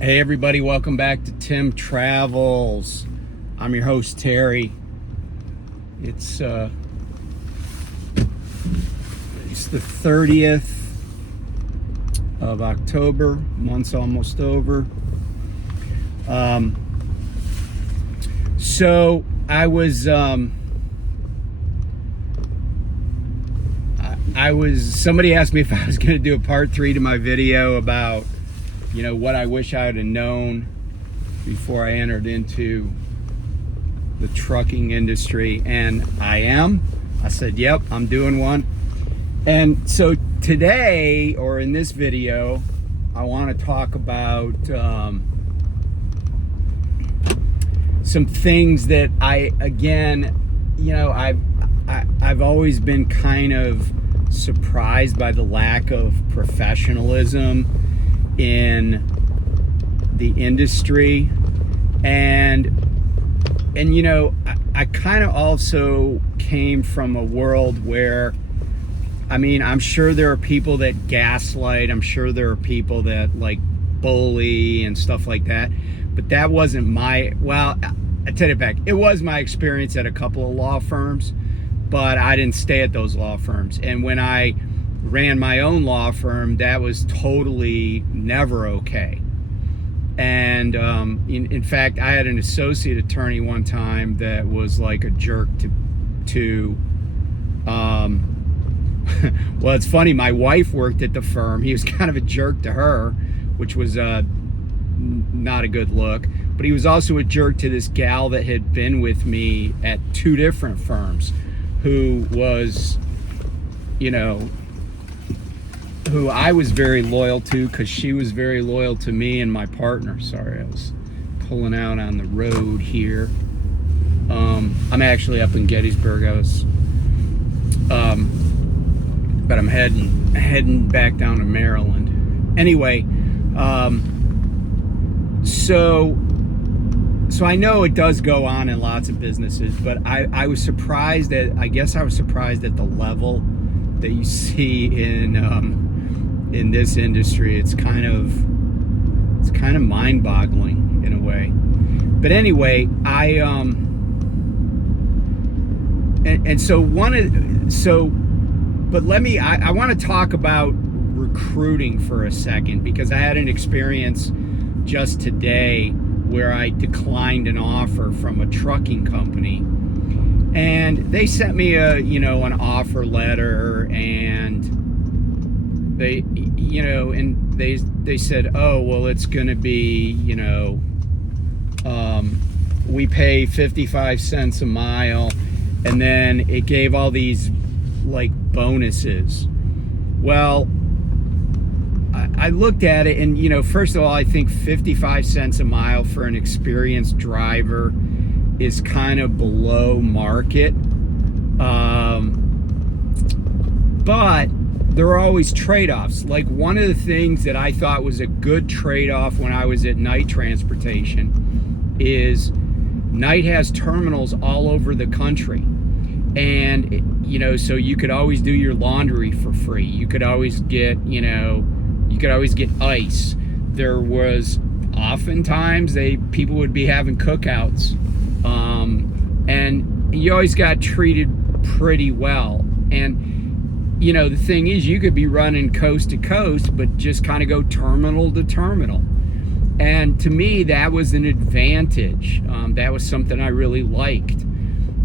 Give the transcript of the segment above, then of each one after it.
Hey everybody, welcome back to Tim Travels. I'm your host Terry. It's the 30th of October. Month's almost over. So I was somebody asked me if I was going to do a part 3 to my video about what I wish I would have known before I entered into the trucking industry, and I said, yep, I'm doing one. And so today, or in this video, I want to talk about some things that I've always been kind of surprised by the lack of professionalism in the industry, and I kind of also came from a world where, I'm sure there are people that gaslight, I'm sure there are people that bully and stuff like that, but that wasn't I take it back, it was my experience at a couple of law firms, but I didn't stay at those law firms. And when I ran my own law firm, that was totally never okay. And in fact, I had an associate attorney one time that was like a jerk to well, it's funny, my wife worked at the firm. He was kind of a jerk to her, which was not a good look. But he was also a jerk to this gal that had been with me at 2 different firms, who was, who I was very loyal to, because she was very loyal to me and my partner. Sorry, I was pulling out on the road here. I'm actually up in Gettysburg. But I'm heading back down to Maryland. Anyway, so I know it does go on in lots of businesses, but I was surprised at the level that you see in this industry. It's kind of mind-boggling in a way. But anyway, I want to talk about recruiting for a second, because I had an experience just today where I declined an offer from a trucking company, and they sent me an offer letter, and they said, oh, well, it's going to be, we pay 55 cents a mile, and then it gave all these bonuses. Well, I looked at it, and first of all, I think 55 cents a mile for an experienced driver is kind of below market, but there are always trade-offs. One of the things that I thought was a good trade-off when I was at Knight Transportation is Knight has terminals all over the country, and so you could always do your laundry for free. You could always get ice. There was oftentimes people would be having cookouts, and you always got treated pretty well. And the thing is, you could be running coast to coast, but just kind of go terminal to terminal. And to me, that was an advantage. That was something I really liked.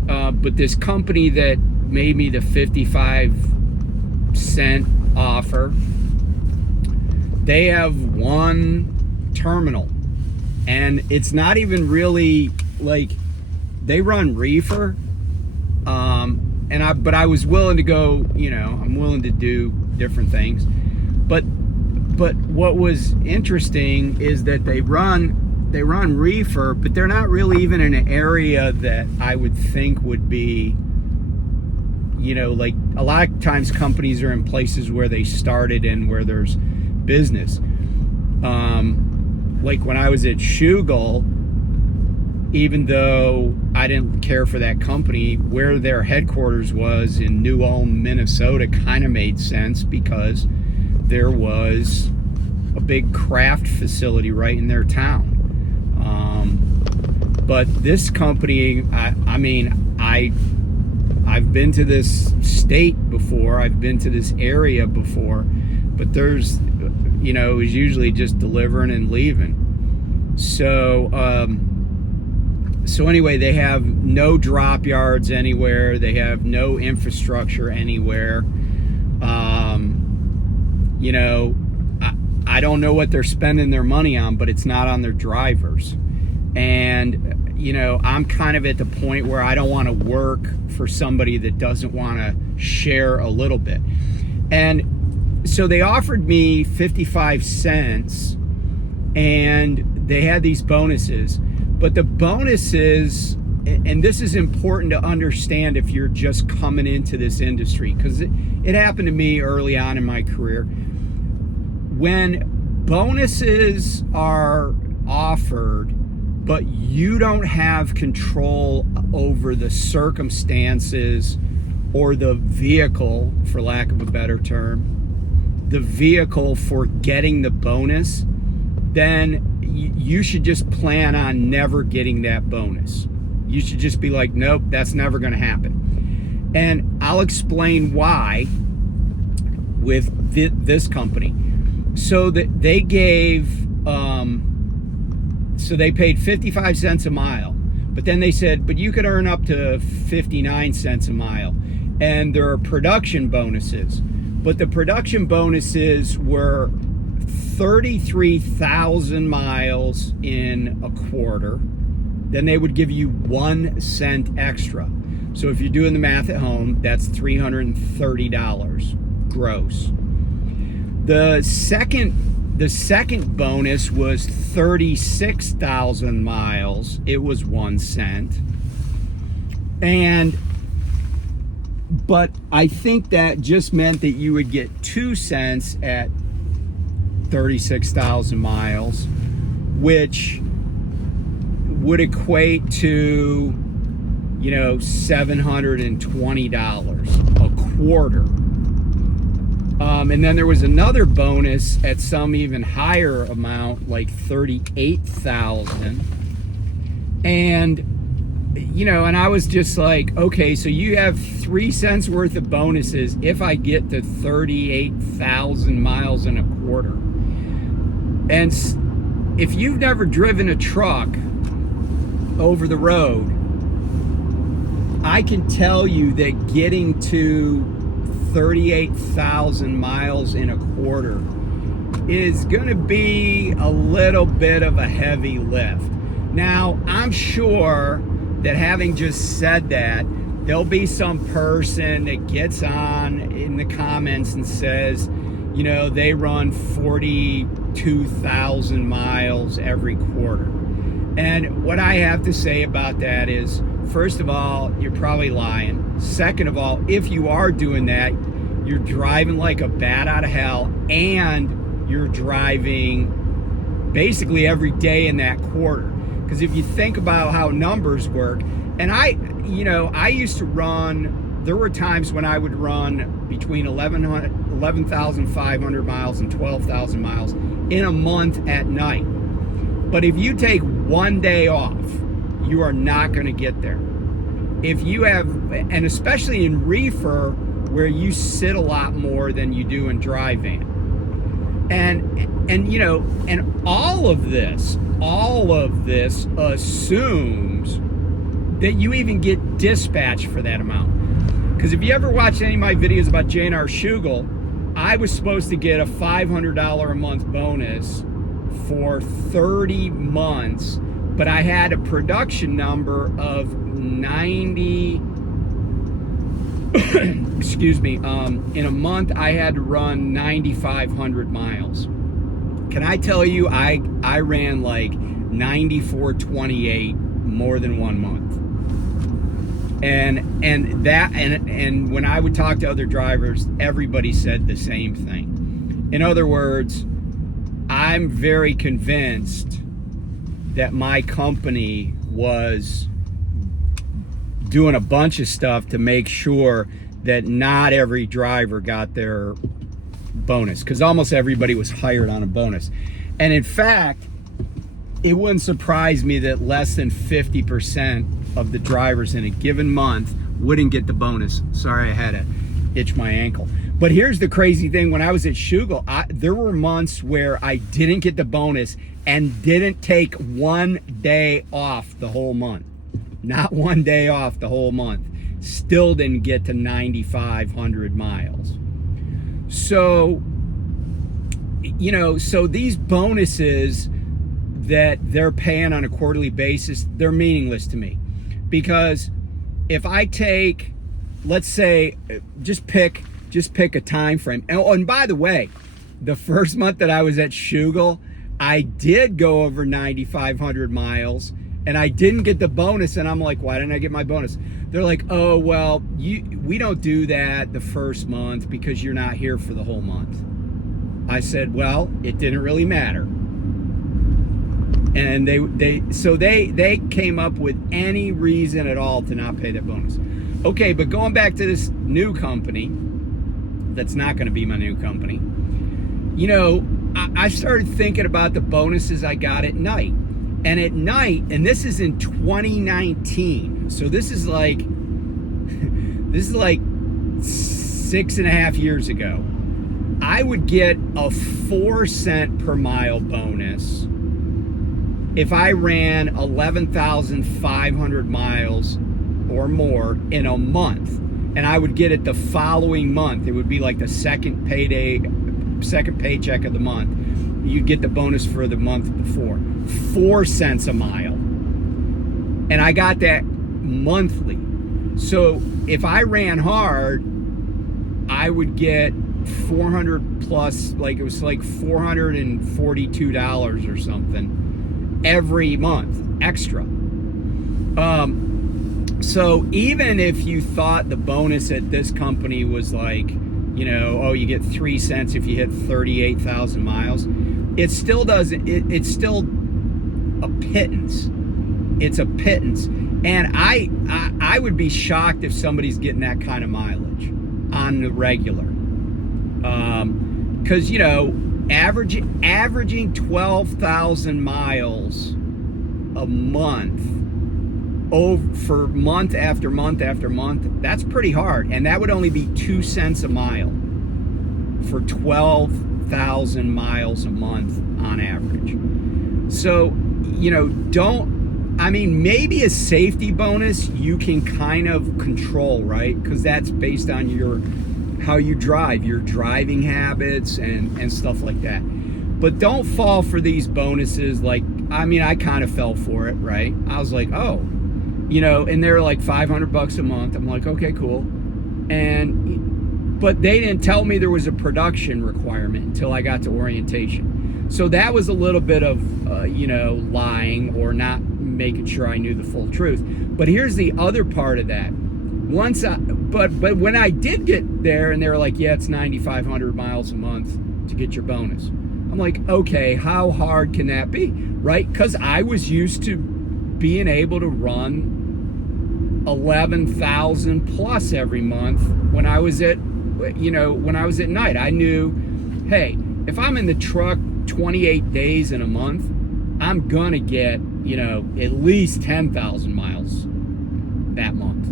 But this company that made me the 55 cent offer, they have one terminal, and it's not even really they run reefer, but I was willing to go, I'm willing to do different things, but what was interesting is that they run reefer, but they're not really even in an area that I would think would be, a lot of times companies are in places where they started and where there's business. When I was at Schugel, even though I didn't care for that company, where their headquarters was in New Ulm, Minnesota, kind of made sense, because there was a big craft facility right in their town. But this company, I've been to this state before, I've been to this area before, but there's, it was usually just delivering and leaving. So anyway, they have no drop yards anywhere. They have no infrastructure anywhere. I don't know what they're spending their money on, but it's not on their drivers. And, I'm kind of at the point where I don't want to work for somebody that doesn't want to share a little bit. And so they offered me 55 cents and they had these bonuses. But the bonuses, and this is important to understand if you're just coming into this industry, because it happened to me early on in my career. When bonuses are offered, but you don't have control over the circumstances or the vehicle, for lack of a better term, the vehicle for getting the bonus, then you should just plan on never getting that bonus. You should just be like, nope, that's never going to happen. And I'll explain why with this company. So that they gave, so they paid 55 cents a mile, but then they said, but you could earn up to 59 cents a mile. And there are production bonuses, but the production bonuses were 33,000 miles in a quarter. Then they would give you 1 cent extra. So if you're doing the math at home, that's $330 gross. The second bonus was 36,000 miles. It was 1 cent. But I think that just meant that you would get 2 cents at 36,000 miles, which would equate to, $720 a quarter. And then there was another bonus at some even higher amount, like 38,000. And, and I was just like, okay, so you have 3 cents worth of bonuses if I get to 38,000 miles in a quarter. And if you've never driven a truck over the road, I can tell you that getting to 38,000 miles in a quarter is going to be a little bit of a heavy lift. Now, I'm sure that having just said that, there'll be some person that gets on in the comments and says, they run 42,000 miles every quarter. And what I have to say about that is, first of all, you're probably lying. Second of all, if you are doing that, you're driving like a bat out of hell, and you're driving basically every day in that quarter. Because if you think about how numbers work, and I used to run, there were times when I would run between 11,500 miles and 12,000 miles in a month at night. But if you take 1 day off, you are not going to get there. If you have, and especially in reefer, where you sit a lot more than you do in dry van. And all of this assumes that you even get dispatched for that amount. Because if you ever watched any of my videos about J&R Schugel, I was supposed to get a $500 a month bonus for 30 months, but I had a production number of 90, excuse me, in a month I had to run 9,500 miles. Can I tell you, I ran like 94.28 more than 1 month. And when I would talk to other drivers, everybody said the same thing. In other words, I'm very convinced that my company was doing a bunch of stuff to make sure that not every driver got their bonus, because almost everybody was hired on a bonus. And in fact, it wouldn't surprise me that less than 50% of the drivers in a given month wouldn't get the bonus. Sorry, I had to itch my ankle. But here's the crazy thing. When I was at Schugel, there were months where I didn't get the bonus and didn't take one day off the whole month. Not one day off the whole month. Still didn't get to 9,500 miles. So, you know, so these bonuses that they're paying on a quarterly basis, they're meaningless to me. Because if I take, let's say, just pick a time frame. And by the way, the first month that I was at Schugel, I did go over 9,500 miles and I didn't get the bonus. And I'm like, why didn't I get my bonus? They're like, oh, well, we don't do that the first month because you're not here for the whole month. I said, well, it didn't really matter. And they came up with any reason at all to not pay that bonus. Okay, but going back to this new company, that's not going to be my new company. You know, I started thinking about the bonuses I got at night. And at night, and this is in 2019, so this is like 6.5 years ago, I would get a 4-cent per mile bonus if I ran 11,500 miles or more in a month. And I would get it the following month. It would be like the second paycheck of the month. You'd get the bonus for the month before. 4 cents a mile. And I got that monthly. So if I ran hard, I would get 400 plus, like it was like $442 or something every month extra. So even if you thought the bonus at this company was like, you know, oh, you get 3 cents if you hit 38,000 miles, it still doesn't, it's still a pittance. It's a pittance. And I would be shocked if somebody's getting that kind of mileage on the regular. Because, you know, averaging 12,000 miles a month for month after month after month, that's pretty hard. And that would only be 2 cents a mile for 12,000 miles a month on average. So, you know, maybe a safety bonus you can kind of control, right? Because that's based on how you drive, your driving habits and stuff like that. But don't fall for these bonuses. Like, I kind of fell for it, right? I was like, oh, you know, and they're like $500 a month. I'm like, okay, cool. But they didn't tell me there was a production requirement until I got to orientation. So that was a little bit of, lying or not making sure I knew the full truth. But here's the other part of that. But when I did get there and they were like, yeah, it's 9,500 miles a month to get your bonus. I'm like, okay, how hard can that be, right? Because I was used to being able to run 11,000 plus every month when I was at night. I knew, hey, if I'm in the truck 28 days in a month, I'm gonna get, at least 10,000 miles that month.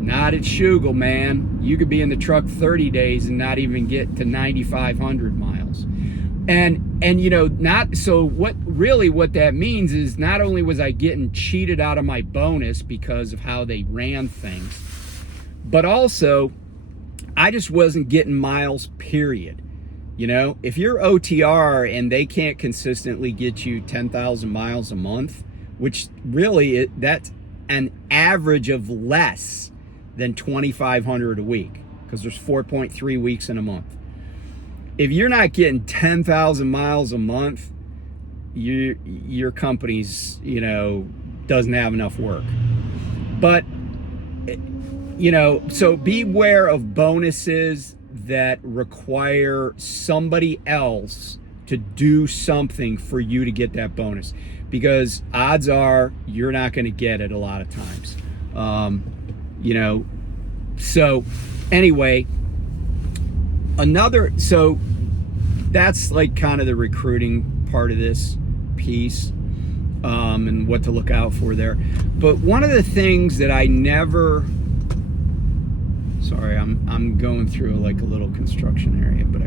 Not at Schugel, man. You could be in the truck 30 days and not even get to 9,500 miles. And what that means is not only was I getting cheated out of my bonus because of how they ran things, but also I just wasn't getting miles, period. You know, if you're OTR and they can't consistently get you 10,000 miles a month, which really that's an average of less than 2,500 a week, because there's 4.3 weeks in a month. If you're not getting 10,000 miles a month, your company's, doesn't have enough work. But, so beware of bonuses that require somebody else to do something for you to get that bonus, because odds are you're not going to get it a lot of times. So anyway, So that's like kind of the recruiting part of this piece, and what to look out for there. But one of the things that I never, sorry, I'm going through like a little construction area, but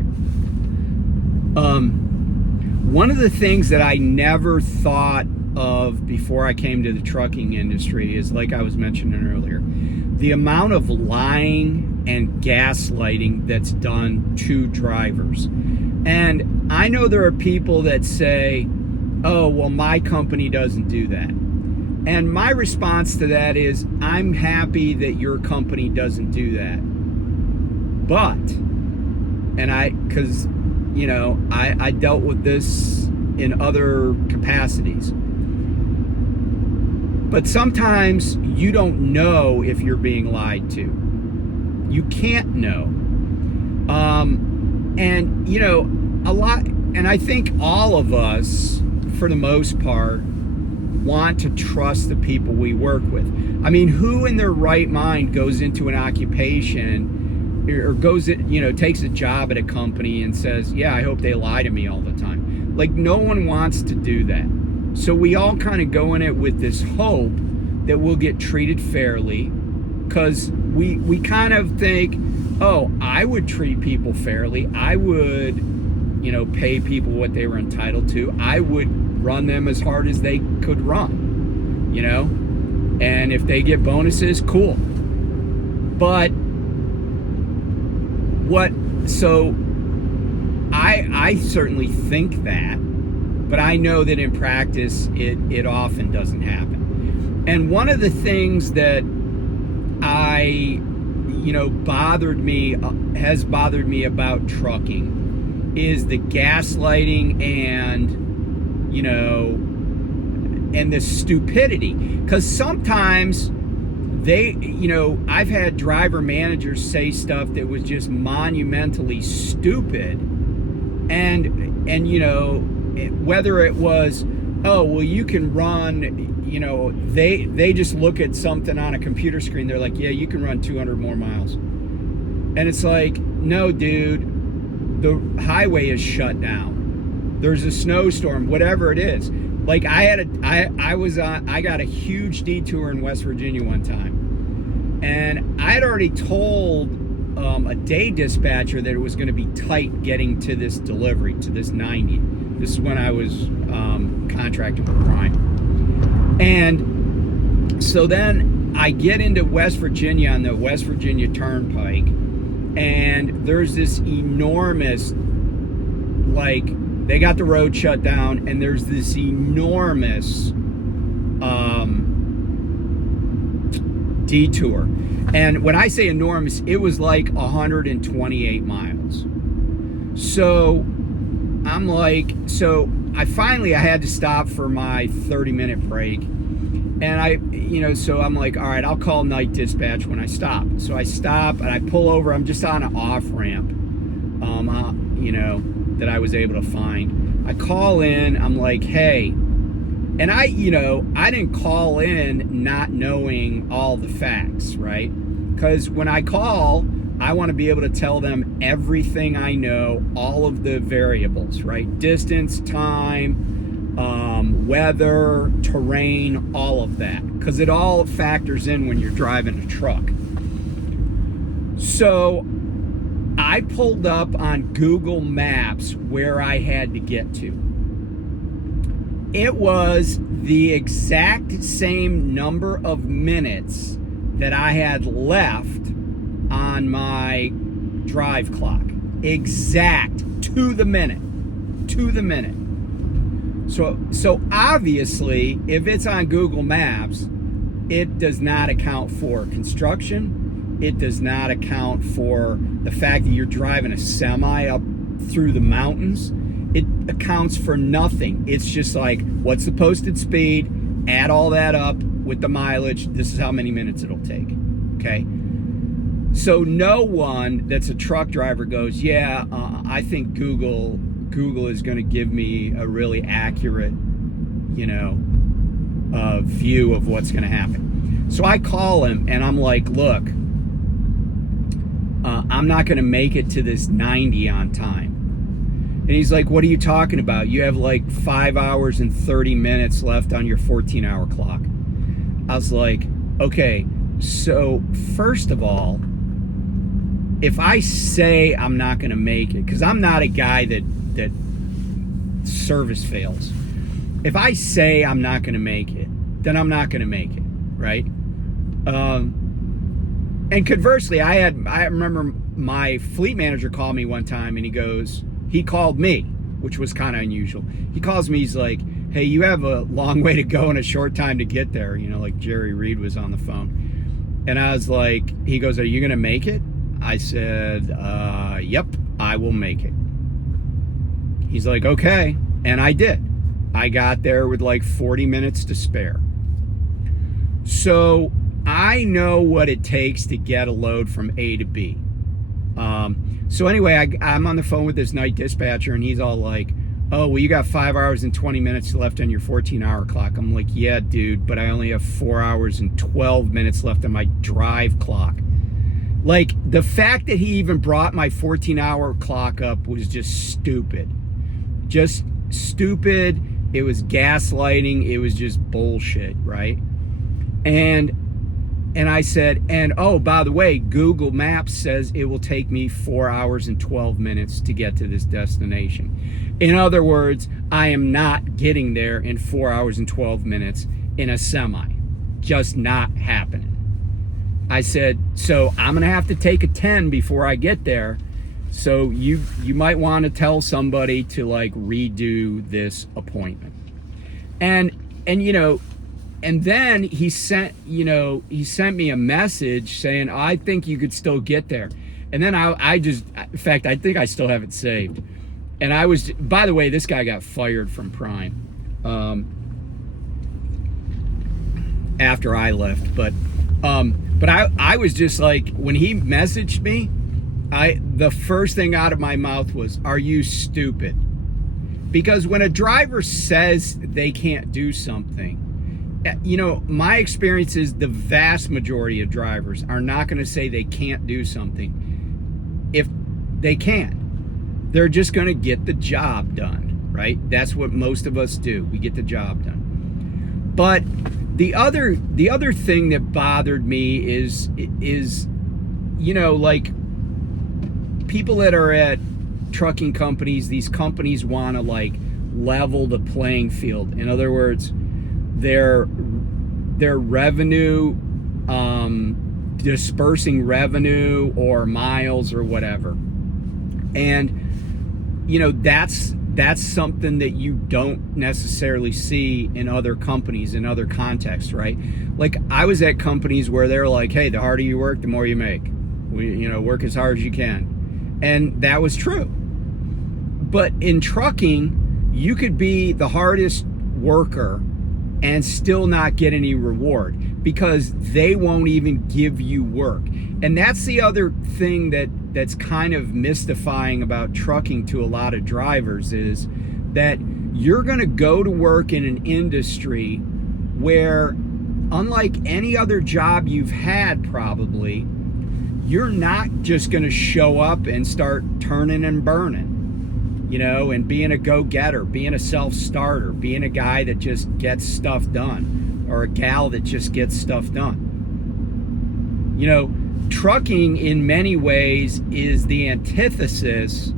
one of the things that I never thought of before I came to the trucking industry is, like I was mentioning earlier, the amount of lying and gaslighting that's done to drivers. And I know there are people that say, oh, well, my company doesn't do that. And my response to that is, I'm happy that your company doesn't do that. But, because, you know, I dealt with this in other capacities. But sometimes you don't know if you're being lied to. You can't know. And, you know, a lot, and I think all of us, for the most part, want to trust the people we work with. I mean, who in their right mind goes into an occupation or goes, you know, takes a job at a company and says, yeah, I hope they lie to me all the time? Like, no one wants to do that. So we all kind of go in it with this hope that we'll get treated fairly, because we kind of think, oh, I would treat people fairly. I would, you know, pay people what they were entitled to. I would run them as hard as they could run, you know? And if they get bonuses, cool. But so I certainly think that, but I know that in practice, it often doesn't happen. And one of the things that has bothered me about trucking is the gaslighting and, you know, and the stupidity. Because sometimes I've had driver managers say stuff that was just monumentally stupid, and you know, whether it was, oh, well, you can run, you know, they just look at something on a computer screen, they're like, yeah, you can run 200 more miles. And it's like, no, dude, the highway is shut down. There's a snowstorm, whatever it is. Like, I got a huge detour in West Virginia one time, and I had already told a day dispatcher that it was going to be tight getting to this delivery, to this 90. This is when I was contracting with Prime. And so then I get into West Virginia on the West Virginia Turnpike, and there's this enormous, like, they got the road shut down, and there's this enormous detour. And when I say enormous, it was like 128 miles. So I'm like, I had to stop for my 30-minute break. And so I'm like, all right, I'll call night dispatch when I stop. So I stop and I pull over. I'm just on an off ramp, that I was able to find. I call in, I'm like, hey, and I didn't call in not knowing all the facts, right? Because when I call, I want to be able to tell them everything I know, all of the variables, right? Distance, time, weather, terrain, all of that. Because it all factors in when you're driving a truck. So I pulled up on Google Maps where I had to get to. It was the exact same number of minutes that I had left on my drive clock. Exact, to the minute. So obviously, if it's on Google Maps, it does not account for construction. It does not account for the fact that you're driving a semi up through the mountains. It accounts for nothing. It's just like, what's the posted speed? Add all that up with the mileage. This is how many minutes it'll take. Okay? So no one that's a truck driver goes, yeah, I think Google is going to give me a really accurate, view of what's going to happen. So I call him and I'm like, look, I'm not going to make it to this 90 on time. And he's like, what are you talking about? You have like 5 hours and 30 minutes left on your 14-hour clock. I was like, okay, so first of all, if I say I'm not going to make it, because I'm not a guy that service fails. If I say I'm not going to make it, then I'm not going to make it, right? And conversely, I remember my fleet manager called me one time, and he called me, which was kind of unusual. He calls me, he's like, hey, you have a long way to go and a short time to get there. Like Jerry Reed was on the phone. And I was like, he goes, are you going to make it? I said, yep, I will make it. He's like, okay. And I did. I got there with like 40 minutes to spare. So I know what it takes to get a load from A to B. So anyway, I'm on the phone with this night dispatcher, and he's all like, oh, well, you got 5 hours and 20 minutes left on your 14-hour clock. I'm like, yeah, dude, but I only have 4 hours and 12 minutes left on my drive clock. Like, the fact that he even brought my 14-hour clock up was just stupid. Just stupid. It was gaslighting. It was just bullshit, right? And I said, and oh, by the way, Google Maps says it will take me 4 hours and 12 minutes to get to this destination. In other words, I am not getting there in 4 hours and 12 minutes in a semi. Just not happening. I said, so I'm going to have to take a 10 before I get there. So you might want to tell somebody to like redo this appointment. And then he sent me a message saying, I think you could still get there. And then in fact, I think I still have it saved. And by the way, this guy got fired from Prime after I left. But I was just like, when he messaged me, the first thing out of my mouth was, are you stupid? Because when a driver says they can't do something, my experience is the vast majority of drivers are not going to say they can't do something if they can't. They're just going to get the job done, right? That's what most of us do. We get the job done. But the other thing that bothered me is like people that are at trucking companies, these companies want to like level the playing field. In other words, their revenue, dispersing revenue or miles or whatever. And that's something that you don't necessarily see in other companies, in other contexts, right? Like I was at companies where they're like, hey, the harder you work, the more you make. Work as hard as you can. And that was true. But in trucking, you could be the hardest worker and still not get any reward because they won't even give you work. And that's the other thing that's kind of mystifying about trucking to a lot of drivers is that you're going to go to work in an industry where, unlike any other job you've had probably, you're not just going to show up and start turning and burning, and being a go-getter, being a self-starter, being a guy that just gets stuff done, or a gal that just gets stuff done. Trucking in many ways is the antithesis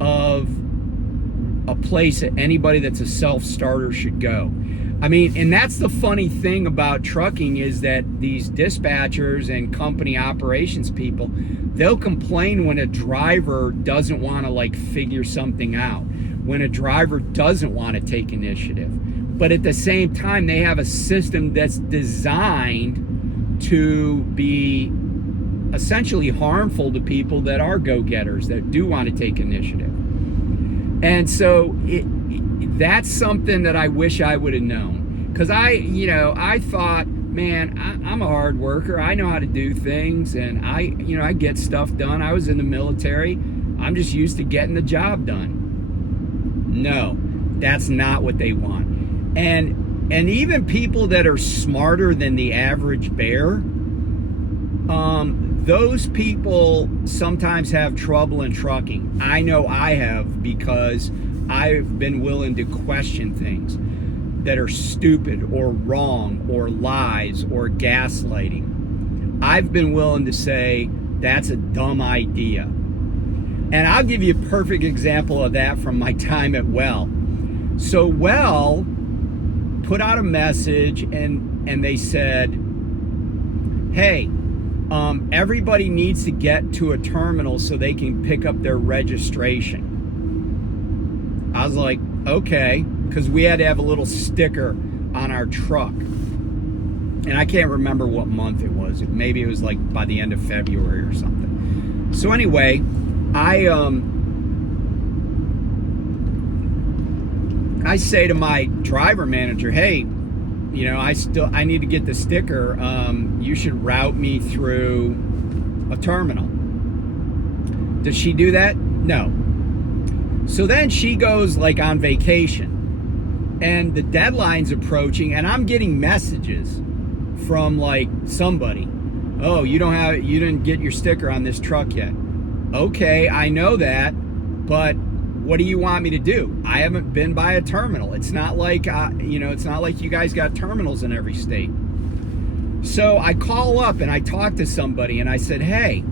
of a place that anybody that's a self-starter should go. I mean, and that's the funny thing about trucking is that these dispatchers and company operations people, they'll complain when a driver doesn't want to like figure something out, when a driver doesn't want to take initiative. But at the same time, they have a system that's designed to be essentially harmful to people that are go-getters, that do want to take initiative. And so that's something that I wish I would have known. Because I thought, man, I'm a hard worker. I know how to do things, and I get stuff done. I was in the military. I'm just used to getting the job done. No, that's not what they want. And even people that are smarter than the average bear, those people sometimes have trouble in trucking. I know I have, because I've been willing to question things that are stupid or wrong or lies or gaslighting. I've been willing to say that's a dumb idea. And I'll give you a perfect example of that from my time at Well. So Well put out a message and they said, hey, everybody needs to get to a terminal so they can pick up their registration. I was like, okay, because we had to have a little sticker on our truck. And I can't remember what month it was. Maybe it was like by the end of February or something. So anyway, I say to my driver manager, hey, you know, I need to get the sticker. You should route me through a terminal. Does she do that? No. So then she goes like on vacation, and the deadline's approaching, and I'm getting messages from like somebody. Oh, you didn't get your sticker on this truck yet. Okay, I know that, but what do you want me to do? I haven't been by a terminal. It's not like it's not like you guys got terminals in every state. So I call up and I talk to somebody and I said, hey,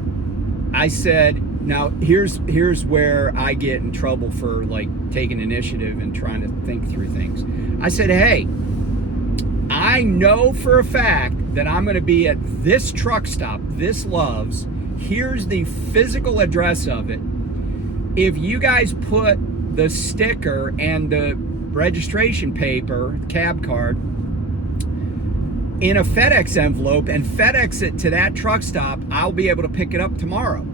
now here's where I get in trouble for like taking initiative and trying to think through things. I said, hey, I know for a fact that I'm going to be at this truck stop, this Love's. Here's the physical address of it. If you guys put the sticker and the registration paper, cab card, in a FedEx envelope and FedEx it to that truck stop, I'll be able to pick it up tomorrow.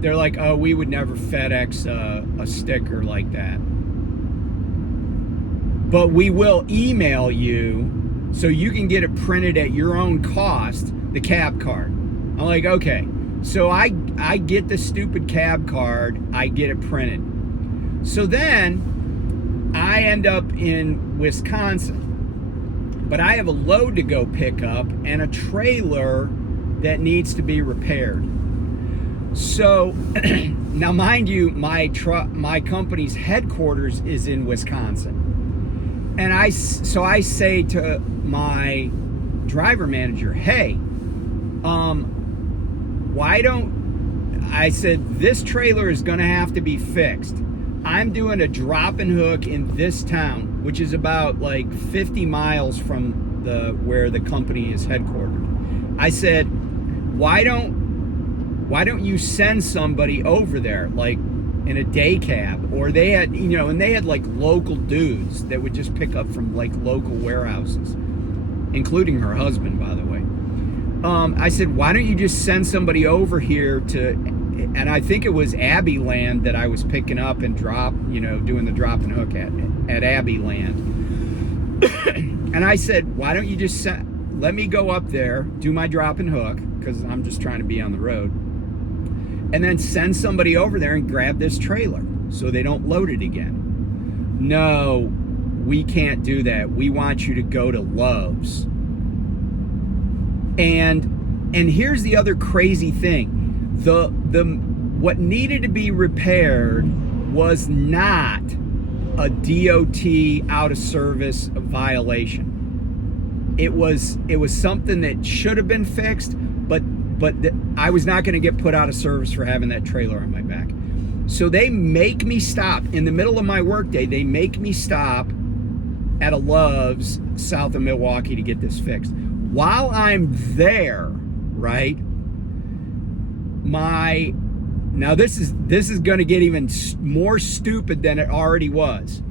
They're like, oh, we would never FedEx a sticker like that. But we will email you so you can get it printed at your own cost, the cab card. I'm like, okay. So I get the stupid cab card, I get it printed. So then I end up in Wisconsin. But I have a load to go pick up and a trailer that needs to be repaired. So now mind you, my company's headquarters is in Wisconsin. And I say to my driver manager, hey, I said, this trailer is going to have to be fixed. I'm doing a drop and hook in this town, which is about like 50 miles from where the company is headquartered. I said, why don't you send somebody over there, like in a day cab? Or they had, and they had like local dudes that would just pick up from like local warehouses, including her husband, by the way. I said, why don't you just send somebody over here and I think it was Abbey Land that I was picking up and doing the drop and hook at Abbey Land. And I said, why don't you just let me go up there, do my drop and hook, because I'm just trying to be on the road, and then send somebody over there and grab this trailer so they don't load it again. No, we can't do that. We want you to go to Love's. And here's the other crazy thing. What needed to be repaired was not a DOT out of service violation. It was something that should have been fixed, but I was not going to get put out of service for having that trailer on my back. So they make me stop in the middle of my workday. They make me stop at a Love's south of Milwaukee to get this fixed. While I'm there, right? Now this is going to get even more stupid than it already was.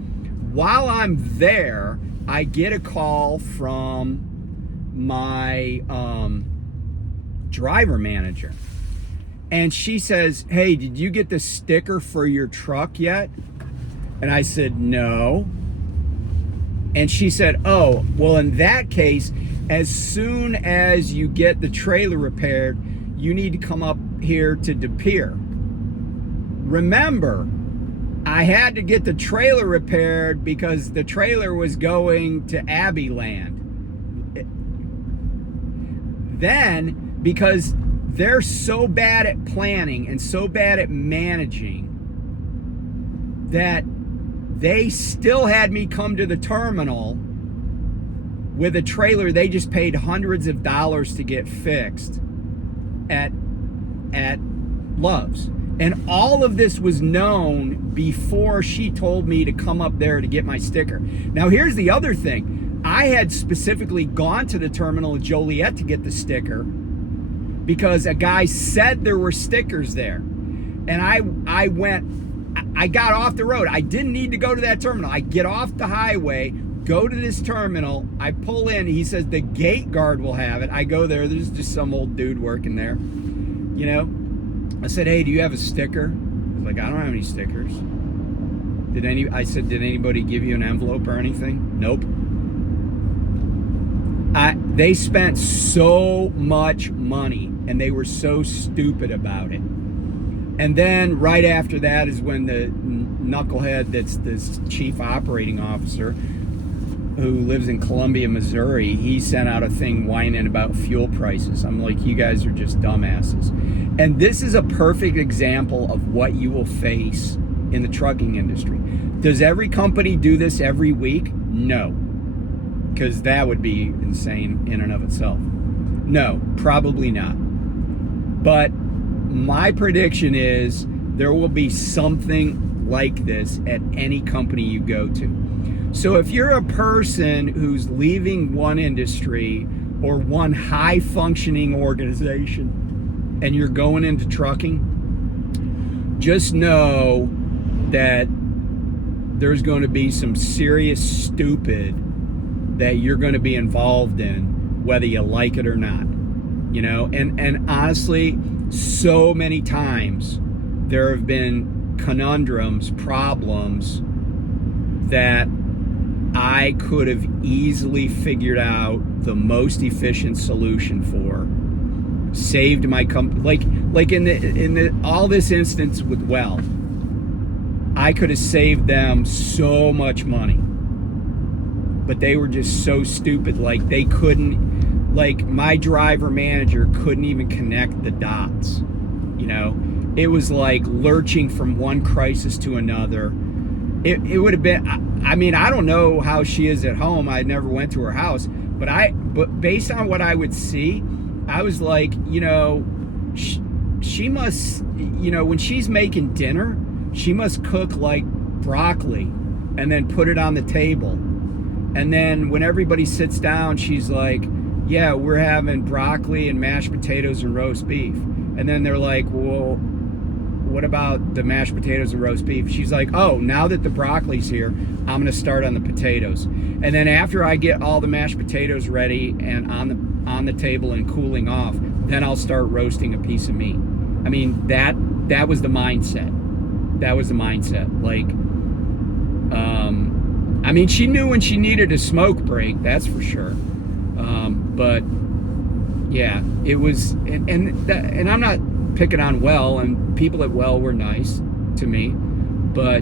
While I'm there, I get a call from my driver manager, and she says, hey, did you get the sticker for your truck yet? And I said, no. And she said, oh, well, in that case, as soon as you get the trailer repaired, you need to come up here to De Pere. Remember, I had to get the trailer repaired because the trailer was going to Abbey Land. Then, because they're so bad at planning and so bad at managing that they still had me come to the terminal with a trailer they just paid hundreds of dollars to get fixed at Love's. And all of this was known before she told me to come up there to get my sticker. Now, here's the other thing. I had specifically gone to the terminal in Joliet to get the sticker because a guy said there were stickers there. And I got off the road. I didn't need to go to that terminal. I get off the highway, go to this terminal, I pull in, he says the gate guard will have it. I go there, there's just some old dude working there, you know. I said, hey, do you have a sticker? He's like, I don't have any stickers. I said, did anybody give you an envelope or anything? Nope. They spent so much money and they were so stupid about it. And then right after that is when the knucklehead that's this chief operating officer who lives in Columbia, Missouri, he sent out a thing whining about fuel prices. I'm like, you guys are just dumbasses. And this is a perfect example of what you will face in the trucking industry. Does every company do this every week? No, because that would be insane in and of itself. No, probably not. But my prediction is there will be something like this at any company you go to. So if you're a person who's leaving one industry or one high functioning organization and you're going into trucking, just know that there's going to be some serious stupid that you're going to be involved in, whether you like it or not. You know, and honestly, so many times there have been conundrums, problems that I could have easily figured out the most efficient solution for, saved my company. Like in all this instance with Well, I could have saved them so much money, but they were just so stupid. Like they couldn't, like my driver manager couldn't even connect the dots. You know, it was like lurching from one crisis to another. It would have been, I mean, I don't know how she is at home. I never went to her house, but based on what I would see, I was like, you know, she must, you know, when she's making dinner, she must cook like broccoli and then put it on the table. And then when everybody sits down, she's like, yeah, we're having broccoli and mashed potatoes and roast beef. And then they're like, well, what about the mashed potatoes and roast beef? She's like, oh, now that the broccoli's here, I'm going to start on the potatoes. And then after I get all the mashed potatoes ready and on the table and cooling off, then I'll start roasting a piece of meat. I mean, that was the mindset. That was the mindset. Like, I mean, she knew when she needed a smoke break, that's for sure. But yeah, it was, and I'm not picking on Well, and people at Well were nice to me, but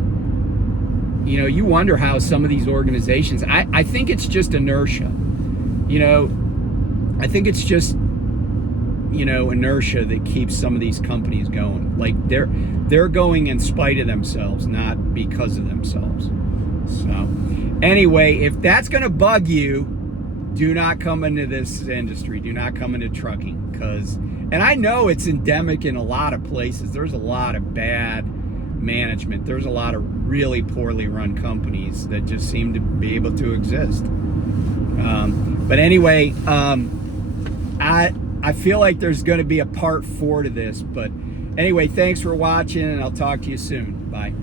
you know, you wonder how some of these organizations, I think it's just inertia. You know, I think it's just, you know, inertia that keeps some of these companies going. Like they're going in spite of themselves, not because of themselves. So anyway, if that's going to bug you, do not come into this industry. Do not come into trucking, because, and I know it's endemic in a lot of places. There's a lot of bad management. There's a lot of really poorly run companies that just seem to be able to exist. But anyway, I feel like there's going to be a part 4 to this. But anyway, thanks for watching, and I'll talk to you soon. Bye.